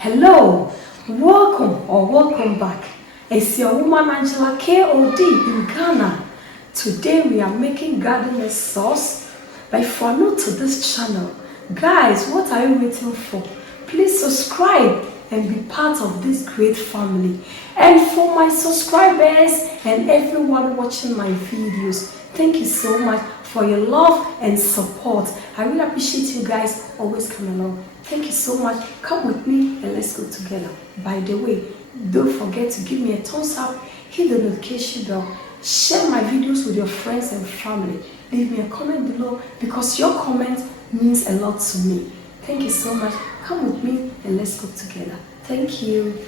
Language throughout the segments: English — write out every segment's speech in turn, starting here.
Hello, welcome back. It's your woman Angela KOD in Ghana. Today we are making gardener sauce. But if you are new to this channel, guys, what are you waiting for? Please subscribe and be part of this great family. And for my subscribers and everyone watching my videos, thank you so much for your love and support. I really appreciate you guys always coming along. Thank you so much. Come with me and let's go together. By the way, don't forget to give me a thumbs up, hit the notification bell, share my videos with your friends and family. Leave me a comment below because your comment means a lot to me. Thank you so much. Come with me and let's go together. Thank you.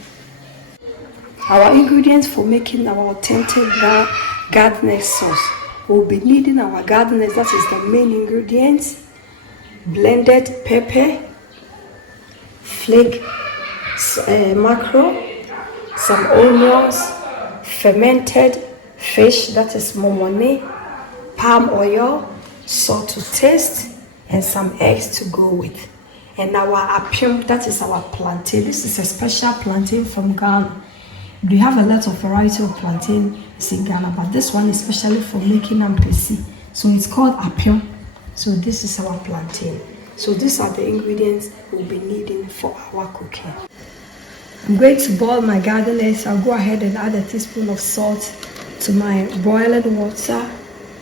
Our ingredients for making our authentic gardener sauce. We'll be needing our gardeners, that is the main ingredients: blended pepper, flaked mackerel, some onions, fermented fish, that is momone, palm oil, salt to taste, and some eggs to go with. And our apim, that is our plantain. This is a special plantain from Ghana. We have a lot of variety of plantain in Ghana, but this one is especially for making ampesi. So it's called apim. So this is our plantain. So these are the ingredients we'll be needing for our cooking. I'm going to boil my gardeners. I'll go ahead and add a teaspoon of salt to my boiling water.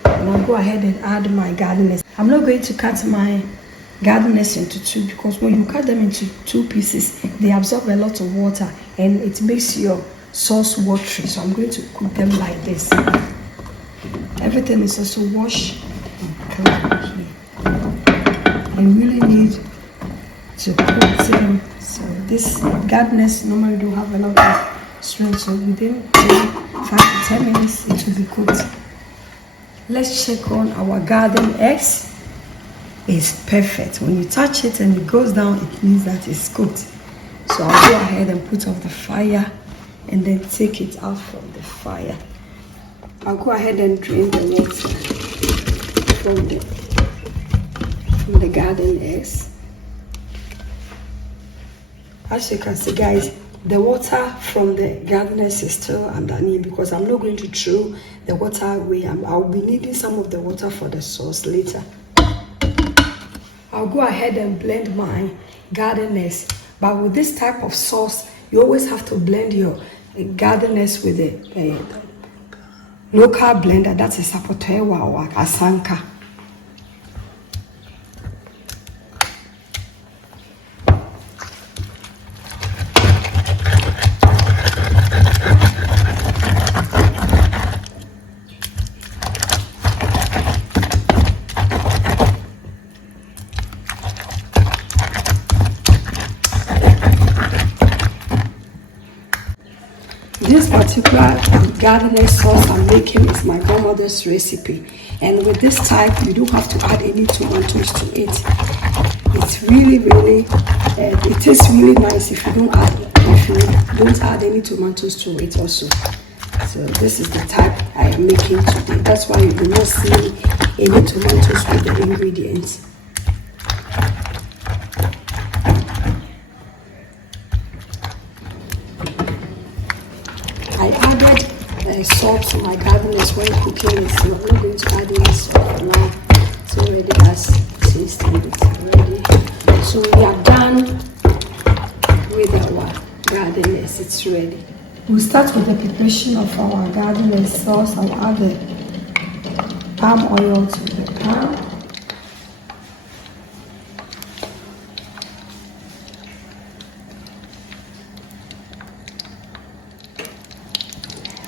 And I'll go ahead and add my gardeners. I'm not going to cut my gardeners into two because when you cut them into two pieces, they absorb a lot of water and it makes your sauce watery. So I'm going to cook them like this. Everything is also washed and clean here. You really need to cook them. So this gardeners normally don't have a lot of strength, so within 5 to 10 minutes it will be cooked. Let's check on our garden eggs. It's perfect. When you touch it and it goes down, it means that it's cooked. So I'll go ahead and put off the fire and then take it out from the fire. I'll go ahead and drain the water from the garden eggs. As you can see, guys, the water from the gardeners is still underneath because I'm not going to throw the water away. I'll be needing some of the water for the sauce later. I'll go ahead and blend my gardeners, but with this type of sauce, you always have to blend your gardeners with a local blender, that is Sapotewa or Asanka. This particular gardener sauce I'm making is my grandmother's recipe, and with this type you don't have to add any tomatoes to it. It's really it tastes really nice if you don't add any tomatoes to it also. So this is the type I am making today. That's why you do not see any tomatoes with the ingredients. I added salt to my gardeners when cooking. So I'm not going to add any salt for now. It's already has tasted it already. So we are done with our gardeners. It's ready. We'll start with the preparation of our gardener sauce. I'll add the palm oil to the pan.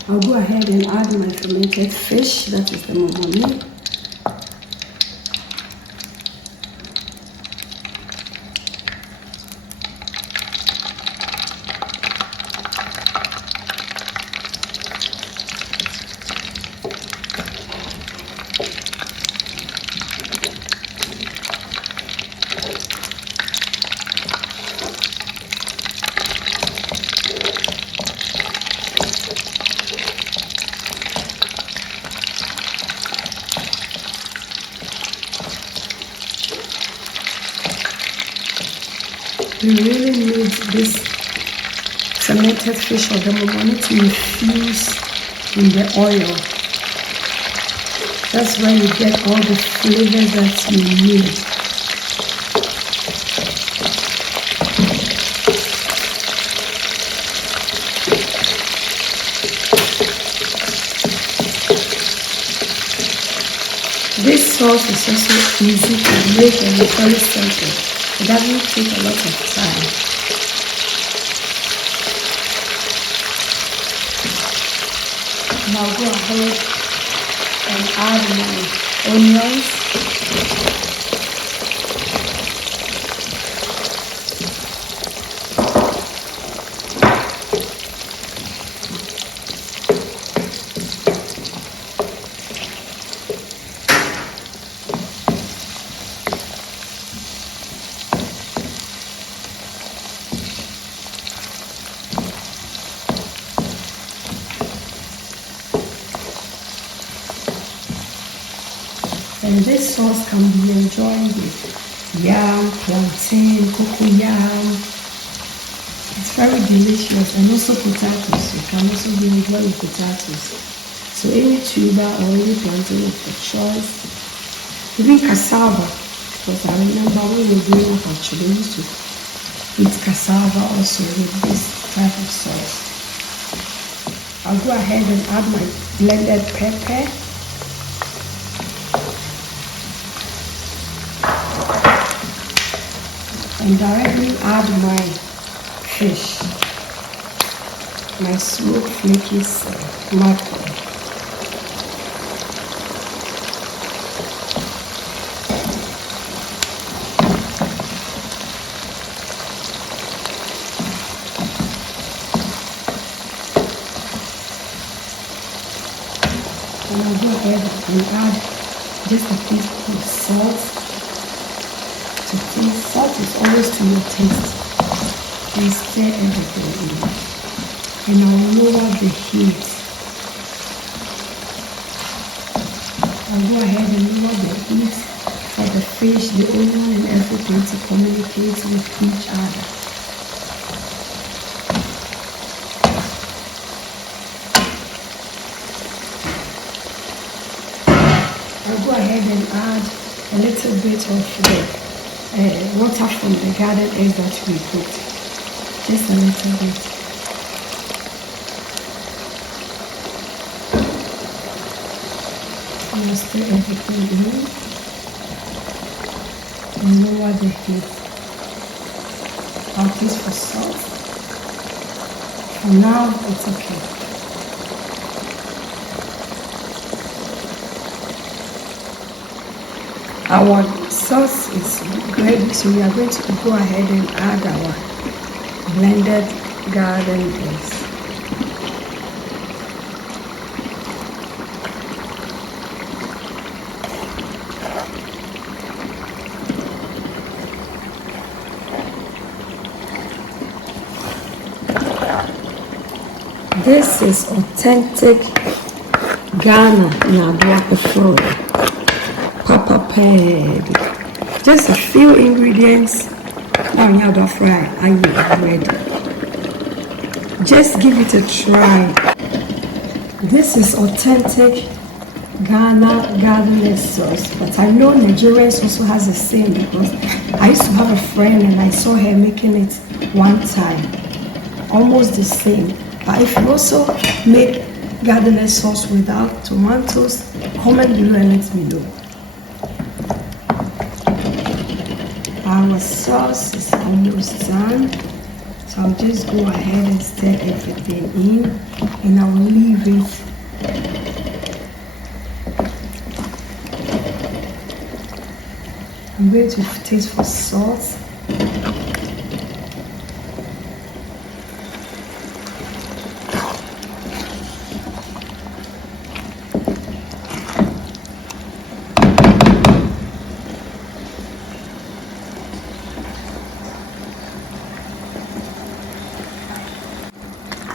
I'll go ahead and add my fermented fish, that is the momone. We really need this fermented fish or the moment to infuse in the oil. That's where you get all the flavors that you need. This sauce is also easy to make and it's very simple. It doesn't take a lot of time. Now go ahead and add my onions. And this sauce can be enjoyed with yam, plantain, cocoyam. It's very delicious, and also potatoes. You can also be enjoyed with potatoes. So any tuber or any plantain of your choice. Even cassava, because I remember when we were growing up actually we used to eat cassava also with this type of sauce. I'll go ahead and add my blended pepper. And directly add my fish, my smoked flaky mackerel. And I'll go ahead and add just a teaspoon of salt. Salt is always to your taste. And stir everything in. And I'll lower the heat. I'll go ahead and lower the heat for the fish, the onion, and everything to communicate with each other. I'll go ahead and add a little bit of the water from the garden eggs that we cooked. Just a little bit. I'm going to stir everything in and lower the heat. I'll taste for salt. For now, it's okay. Our sauce is ready, so we are going to go ahead and add our blended garden eggs. This is authentic Ghana Nyaduape Florida. Papa peg. Just a few ingredients. And you fry and you are ready. Just give it a try. This is authentic Ghana garden sauce, but I know Nigerians also has the same because I used to have a friend and I saw her making it one time. Almost the same. But if you also make garden sauce without tomatoes, comment below and let me know. Our sauce is almost done, so I'll just go ahead and stir everything in, and I will leave it. I'm going to taste for salt.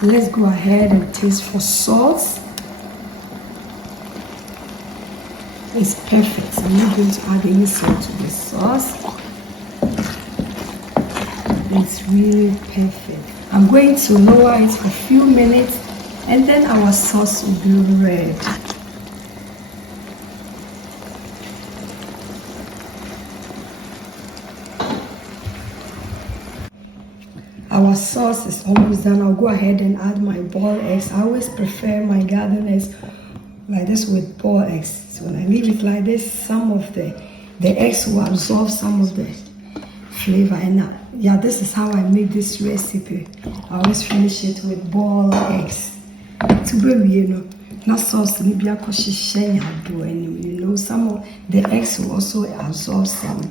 Let's go ahead and taste for salt. It's perfect. I'm not going to add any salt to this sauce. It's really perfect. I'm going to lower it for a few minutes and then our sauce will be ready. Our sauce is almost done. I'll go ahead and add my boiled eggs. I always prefer my garden eggs like this with boiled eggs. So when I leave it like this, some of the eggs will absorb some of the flavor. And yeah, this is how I make this recipe. I always finish it with boiled eggs. To be, you know, not sauce, maybe I could share you know, some of the eggs will also absorb some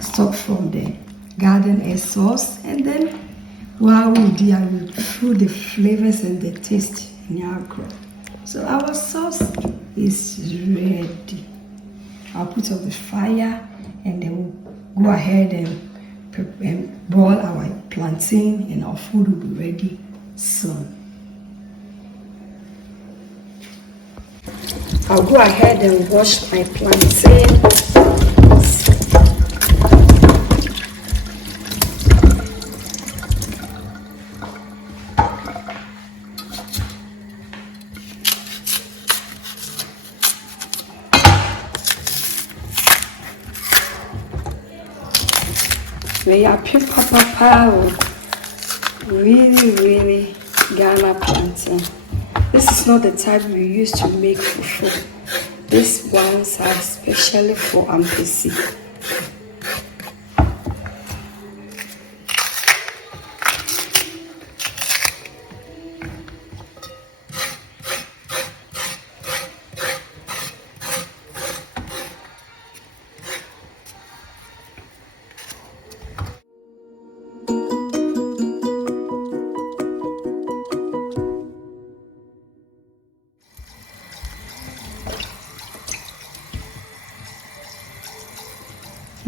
stock from the garden egg sauce. And then while we do, I will through the flavors and the taste in your crop. So our sauce is ready. I'll put on the fire and then we'll go ahead and boil our plantain and our food will be ready soon. I'll go ahead and wash my plantain. May Apim Papa really Ghana plantain. This is not the type we used to make fufu. These ones are especially for ampesi.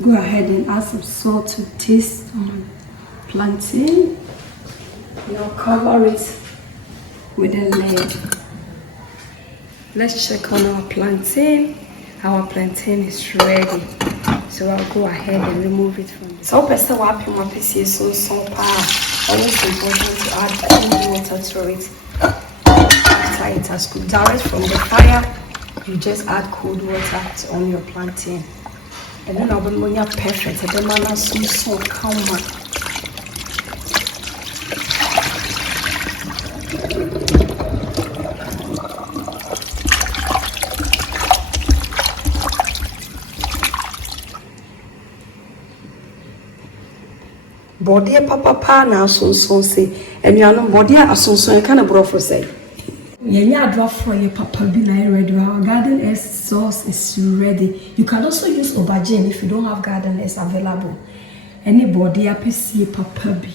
Go ahead and add some salt to taste on plantain. Now cover it with a lid. Let's check on our plantain. Our plantain is ready. So I'll go ahead and remove it from this. So best Apim so always important to add cold water to it. After it has cooked direct from the fire, you just add cold water on your plantain. And then I'll be more perfect. And then I'll so calm. Body papa now so say, and you are not body as so kind of broth for say. Yeah, draw for your papa be ready. Our garden egg sauce is ready. You can also use aubergine if you don't have garden eggs available. Anybody appreciate papa be.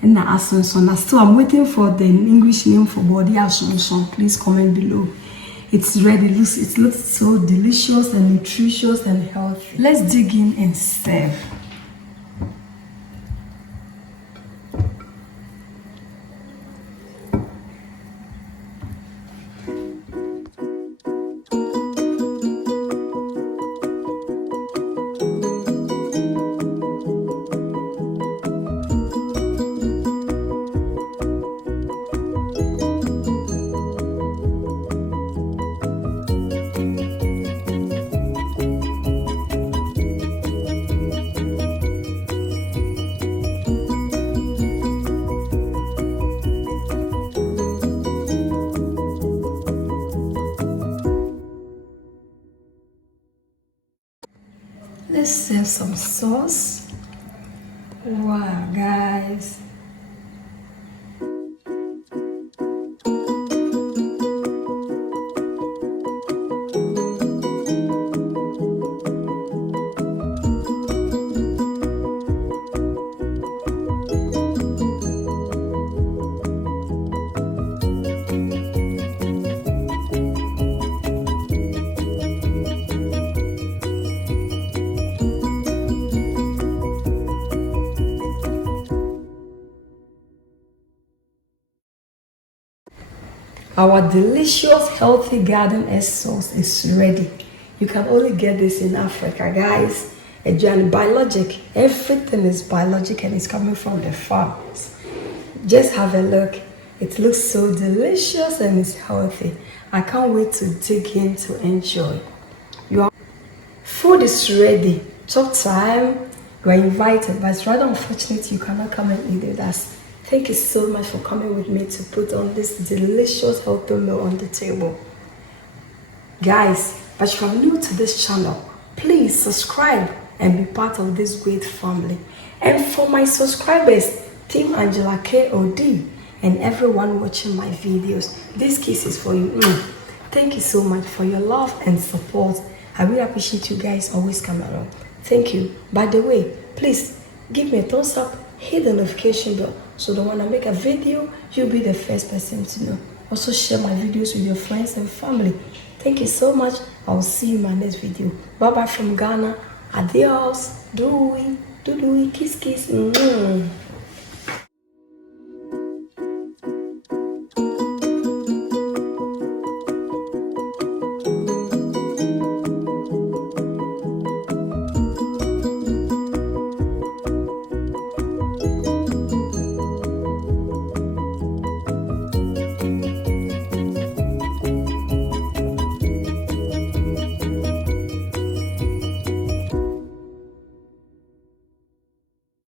And now asonson. So I'm waiting for the English name for body asonson. Please comment below. It's ready. It looks so delicious and nutritious and healthy. Let's dig in and serve. Let's serve some sauce. Wow, guys. Our delicious healthy garden egg sauce is ready. You can only get this in Africa, guys. and biologic. Everything is biologic and it's coming from the farms. Just have a look. It looks so delicious and it's healthy. I can't wait to dig in to enjoy. Your food is ready. Talk time. You are invited, but it's rather unfortunate you cannot come and eat with us. Thank you so much for coming with me to put on this delicious healthy meal on the table. Guys, but if you're new to this channel, please subscribe and be part of this great family. And for my subscribers, Team Angela KOD, and everyone watching my videos, this kiss is for you. Thank you so much for your love and support. I really appreciate you guys always coming along. Thank you. By the way, please give me a thumbs up, hit the notification bell so that when I make a video, you'll be the first person to know. Also share my videos with your friends and family. Thank you so much. I'll see you in my next video. Bye bye from Ghana. Adios. Doei. Kiss kiss.